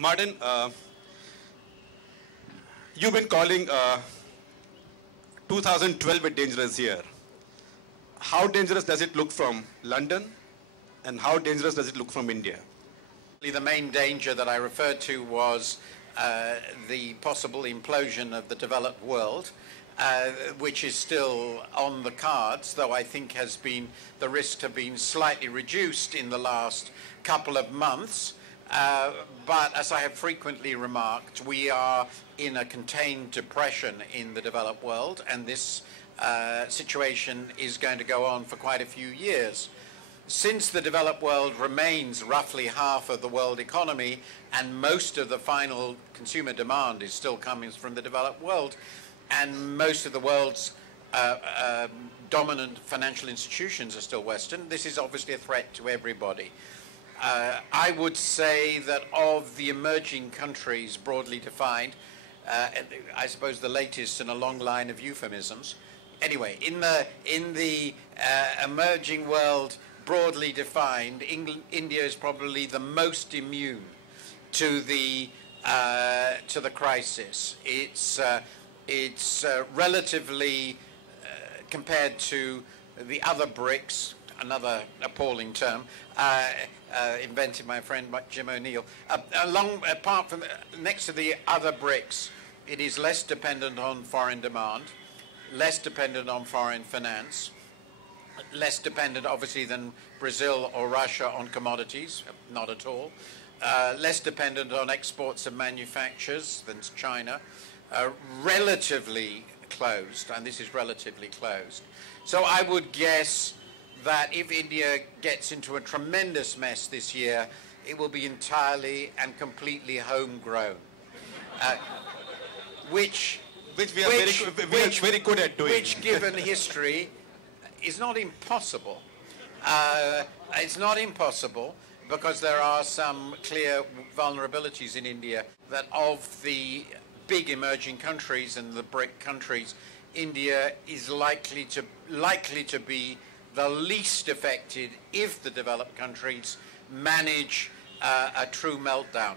Martin, you've been calling 2012 a dangerous year. How dangerous does it look from London, and how dangerous does it look from India? The main danger that I referred to was the possible implosion of the developed world, which is still on the cards, though I think the risks have been slightly reduced in the last couple of months. But as I have frequently remarked, we are in a contained depression in the developed world, and this situation is going to go on for quite a few years. Since the developed world remains roughly half of the world economy and most of the final consumer demand is still coming from the developed world, and most of the world's dominant financial institutions are still Western, this is obviously a threat to everybody. I would say that of the emerging countries broadly defined, I suppose the latest in a long line of euphemisms. Anyway, in the emerging world broadly defined, India is probably the most immune to the crisis. It's relatively compared to the other BRICS, another appalling term, invented by my friend Jim O'Neill. Apart from next to the other BRICS, it is less dependent on foreign demand, less dependent on foreign finance, less dependent obviously than Brazil or Russia on commodities, not at all, less dependent on exports of manufactures than China, relatively closed, and this is relatively closed. So I would guess that if India gets into a tremendous mess this year, it will be entirely and completely homegrown, which we are very good at doing. Which, given history, is not impossible. It's not impossible because there are some clear vulnerabilities in India that of the big emerging countries and the BRIC countries, India is likely to be the least affected if the developed countries manage a true meltdown.